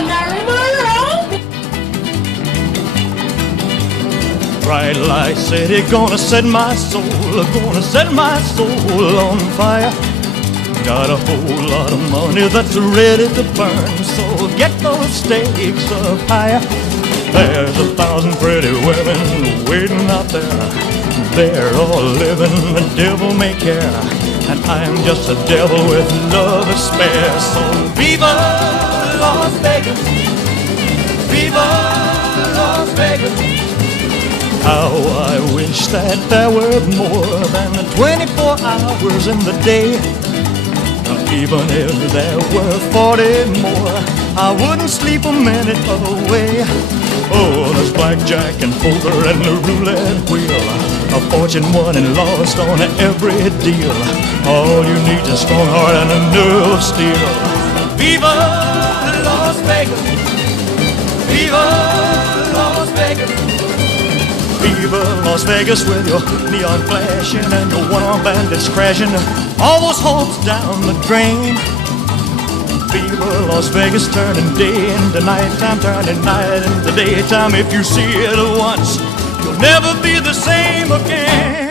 Marilyn Monroe. Bright light city, gonna set my soul, gonna set my soul on fire. Got a whole lot of money that's ready to burn, so get those stakes up higher. There's 1,000 pretty women waiting out there. They're all living the devil may care, and I'm just a devil with love to spare. So viva Las Vegas, viva Las Vegas. How I wish that there were more than 24 hours in the day. Even if there were 40 more, I wouldn't sleep a minute away. Oh, there's blackjack and poker and the roulette wheel, a fortune won and lost on every deal. All you need is a strong heart and a nerve of steel. Viva Las Vegas, viva Las Vegas. Viva Las Vegas with your neon flashing and your one-armed bandits crashing all those hopes down the drain. Viva Las Vegas, turning day into nighttime, turning night into daytime. If you see it once, you'll never be the same again.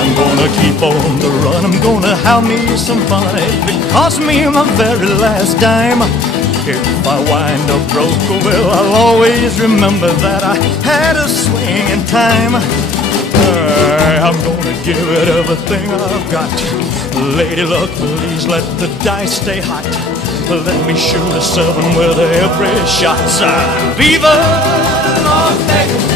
I'm gonna keep on the run, I'm gonna have me some fun. It cost me my very last dime. If I wind up broke, well, I'll always remember that I had a swing in time. I'm gonna give it everything I've got. Lady luck, please let the dice stay hot. Let me shoot a 7 with every shot. Viva Las Vegas.